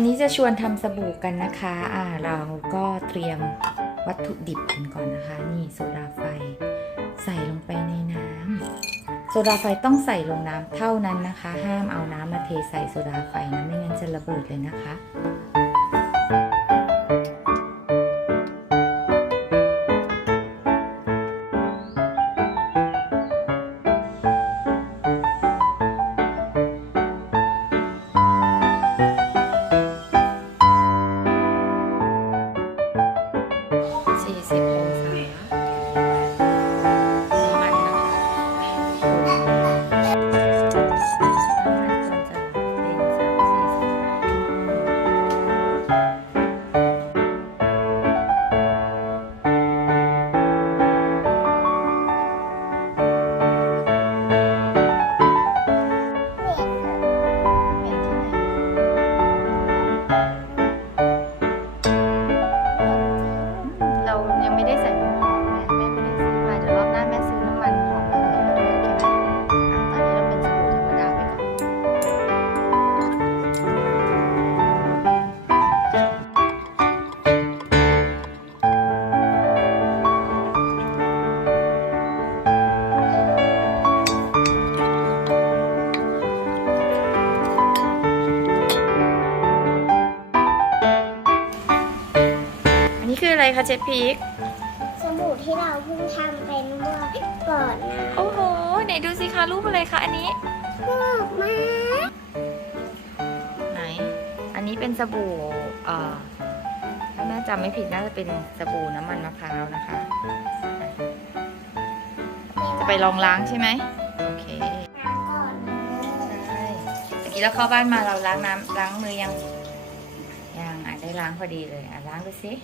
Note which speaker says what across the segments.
Speaker 1: วันนี้จะชวนทำสบู่กันนะคะ อ่า เราก็เตรียมวัตถุดิบกันก่อนนะคะ นี่โซดาไฟ ใส่ลงไปในน้ำโซดาไฟต้องใส่ลงน้ำเท่านั้นนะคะ ห้ามเอาน้ำมาเทใส่โซดาไฟนะ ไม่งั้นจะระเบิดเลยนะคะ นนี้คืออะไรคะเจ๊พีก
Speaker 2: สบู่ที่เราเพิ่งทำเป็นเมื่อก่อนนะ
Speaker 1: โอ้โหไหนดูสิคะรูปอะไรคะอันนี้
Speaker 2: ชอบมาก
Speaker 1: ไหน อันนี้เป็นสบู่เอ่อถ้าแม่จำไม่ผิดน่าจะเป็นสบู่น้ำมันมะพร้าวนะคะ จะไปลองล้างใช่ไหมโอเค
Speaker 2: น้ำก่อน
Speaker 1: ใช่เมื่อกี้เราเข้าบ้านมาเราล้างน้ำล้างมือยังยังอะได้ล้างพอดีเลยอะล้างดูสิ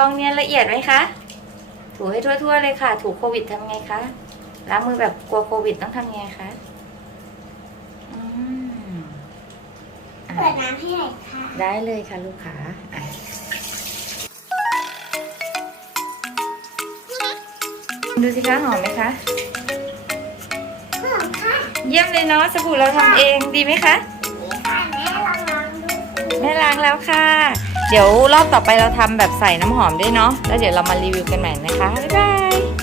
Speaker 1: ฟองเนียนละเอียดไหมคะ ถูให้ทั่วๆเลยค่ะ ถูโควิดทำไงคะล้างมือแบบกลัวโควิดต้องทำไงคะอืมอะ
Speaker 2: เปิดน้ำให้หน่อยค่ะ
Speaker 1: ได้เลยค่ะลูกค้าอะดูสิคะหอมไหมคะ
Speaker 2: หอมค่ะ
Speaker 1: เยี่ยมเลยเนาะสบู่เราทำเองดีไหมคะ
Speaker 2: นี่ค่ะแม่ลองลองดูสิ
Speaker 1: แม่ล้างแล้วค่ะ เดี๋ยวรอบต่อไปเราทำแบบใส่น้ำหอมด้วยเนาะแล้วเดี๋ยวเรามารีวิวกันใหม่นะคะบ๊ายบาย